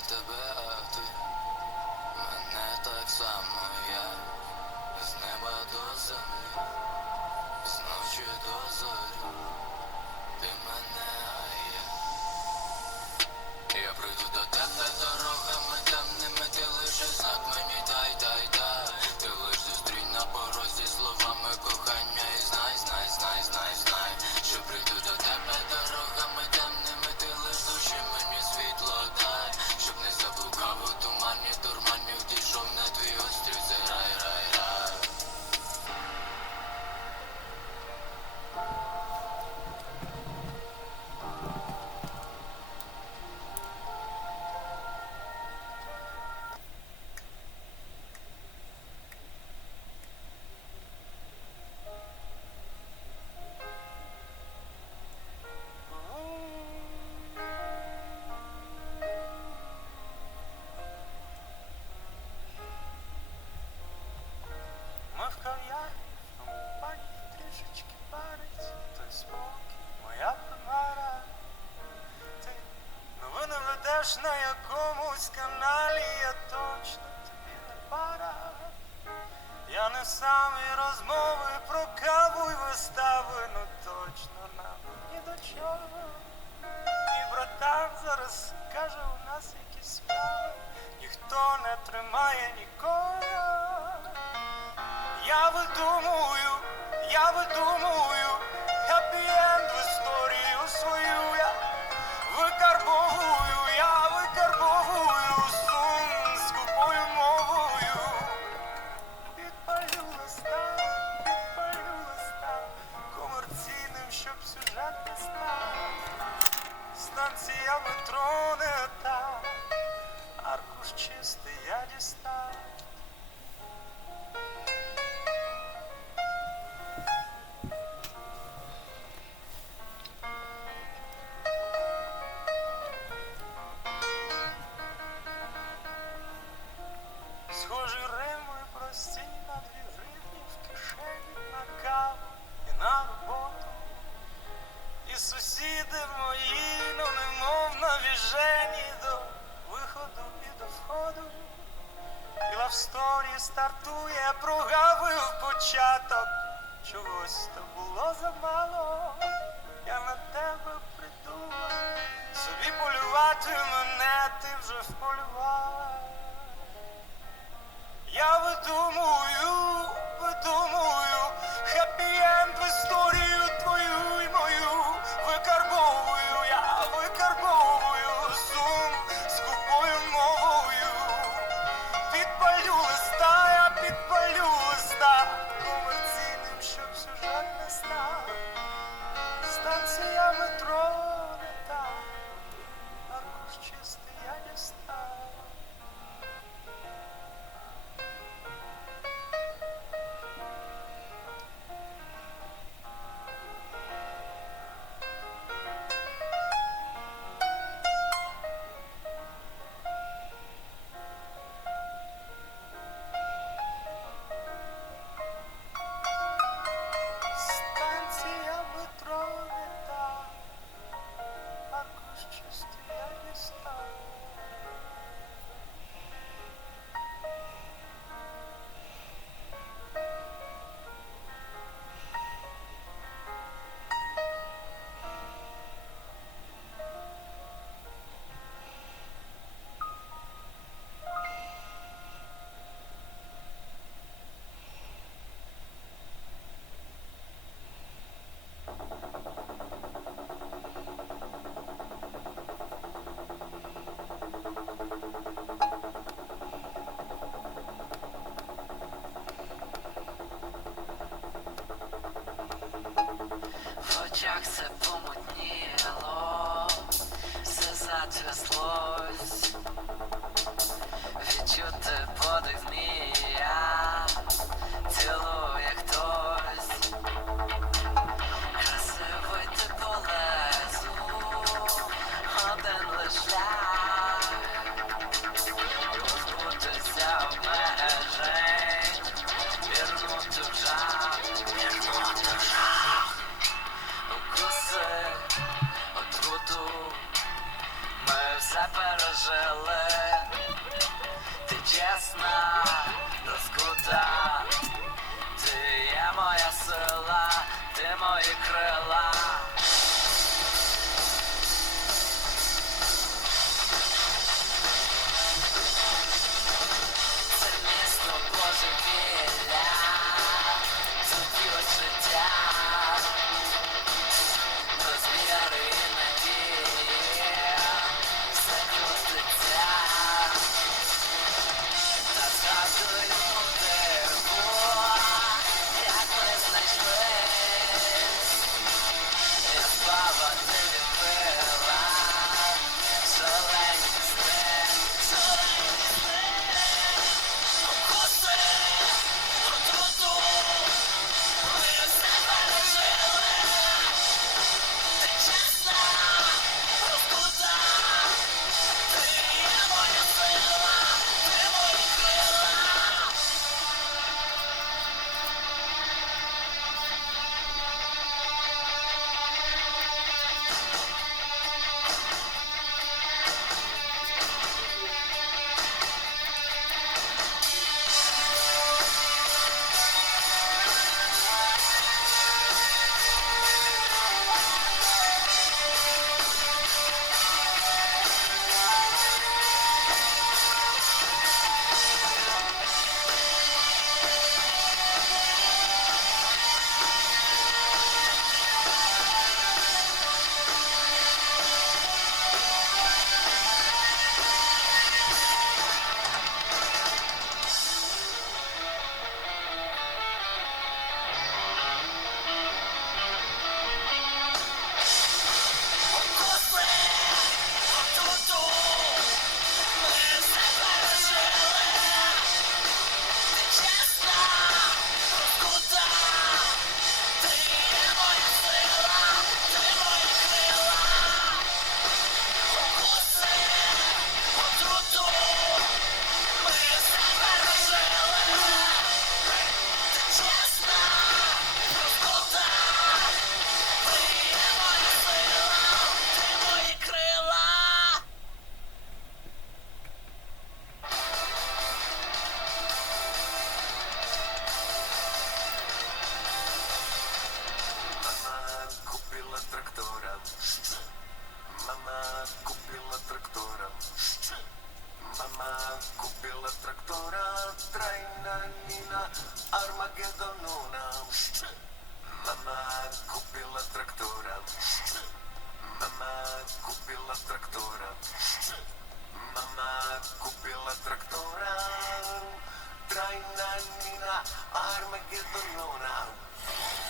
тебе, а ти мене так само я з неба до землі, з ночі до зорі, ти мене, а я. Я прийду до тебе дорогу. самі розмови про каву і вистави, ну точно нам ні до чого. і братан зараз каже, у нас якісь справи, ніхто не тримає нікого. Я видумую. жартує, прогавив початок. Чогось то було замало, я на тебе придумав. Собі полювати мене, ти вже вполювала. Я видумував. Armagedonu nám. Mama kupila traktora. Mama kupila traktora. Mama kupila traktora. Trajna nina Armagedonu nám.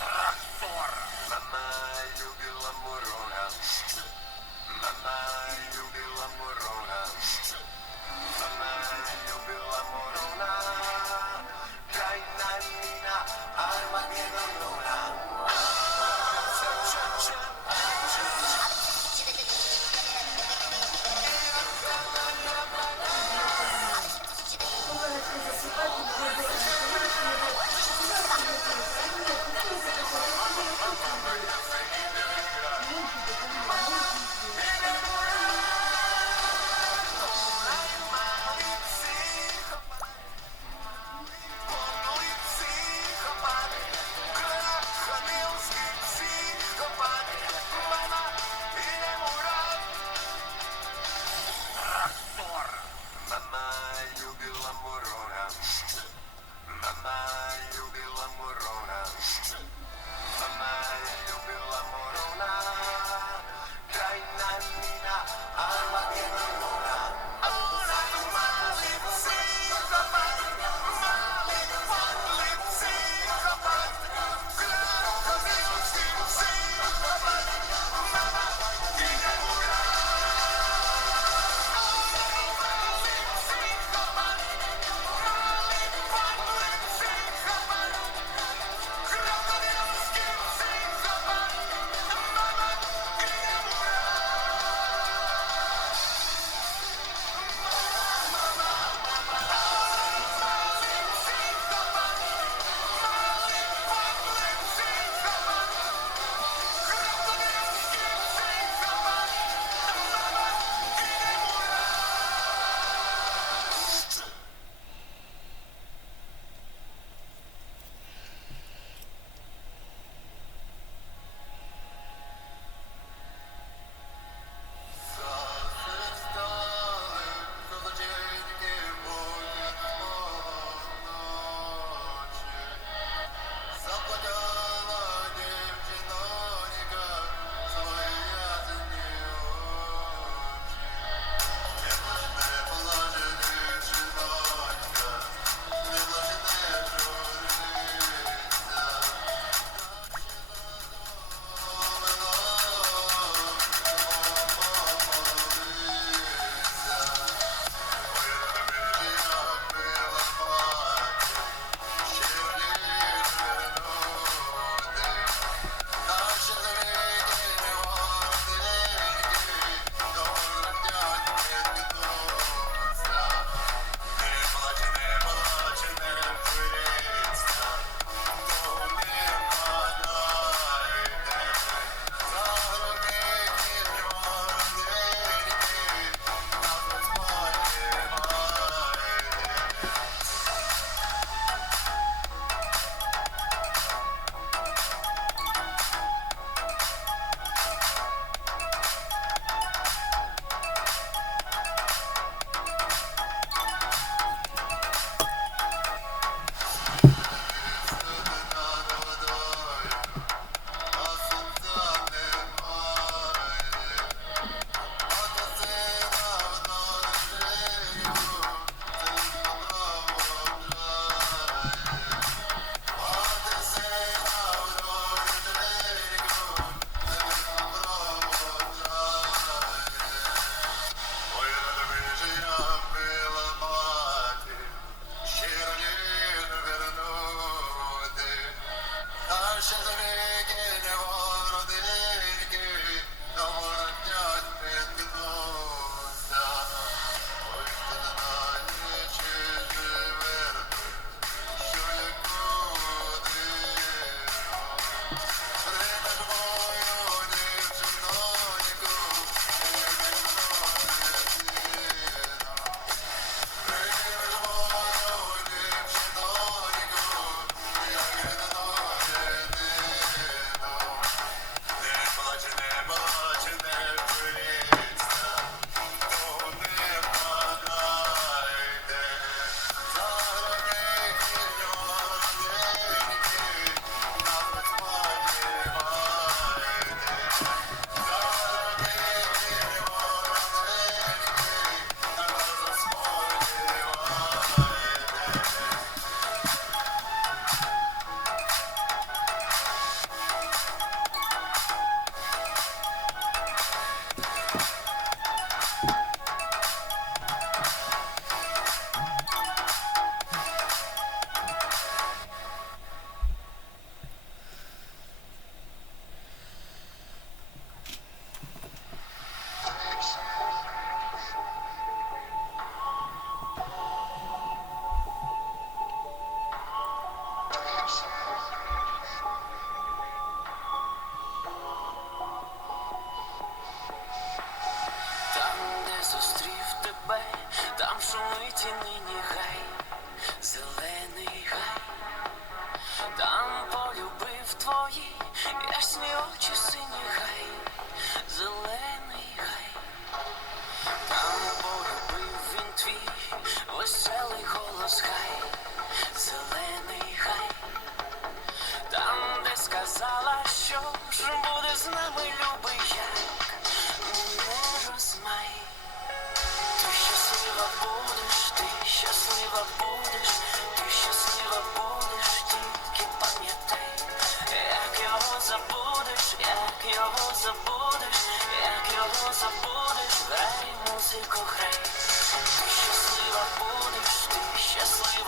Traktor.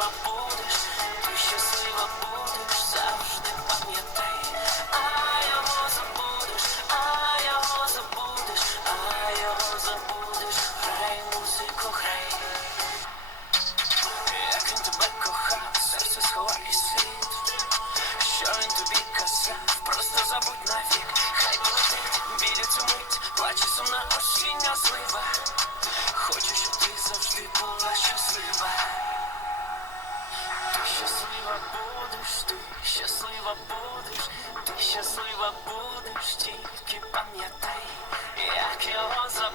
Щаслива будеш, щаслива будеш, тільки пам'ятай, як його забудеш,